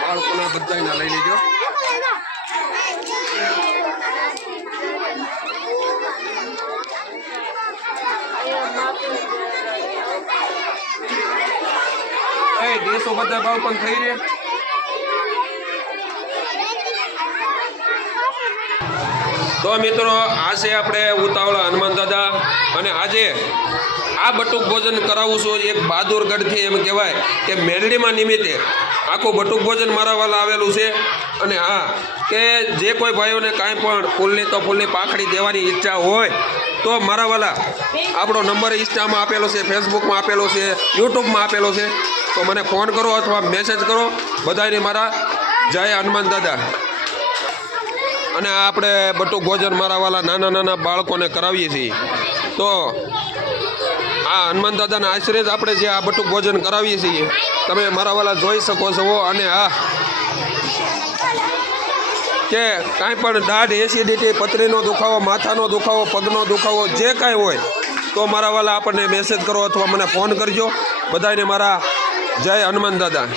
બાળકોના બધાને લઈ લેજો. દેશો બધા ભાવ પણ થઈ રહે. તો મિત્રો આ છે આપણે ઉતાવળા હનુમાન દાદા અને આજે આ બટુક ભોજન કરાવું છું એક બહાદુરગઢથી એમ કહેવાય કે મેરડીમાં નિમિત્તે આખું બટુક ભોજન મારા વાલા આવેલું છે. અને હા કે જે કોઈ ભાઈઓને કાંઈ પણ ફૂલની તો ફૂલની પાંખડી દેવાની ઈચ્છા હોય તો મારા વાલા આપણો નંબર ઇન્સ્ટામાં આપેલો છે, ફેસબુકમાં આપેલો છે, યુટ્યુબમાં આપેલો છે. તો મને ફોન કરો અથવા મેસેજ કરો. બધાને મારા જય હનુમાન દાદા. અને આ આપણે બટુક ભોજન મારા વાલા નાના નાના બાળકોને કરાવીએ છીએ. તો આ હનુમાન દાદાના આશરે જ આપણે જે આ બટુક ભોજન કરાવીએ છીએ તમે મારા વાલા જોઈ શકો છો. અને હા કે કાંઈ પણ દાઢ, એસિડિટી, પથરીનો દુખાવો, માથાનો દુખાવો, પગનો દુખાવો જે કાંઈ હોય તો મારા વાલા આપણને મેસેજ કરો અથવા મને ફોન કરજો. બધાને મારા જય હનુમાન દાદા.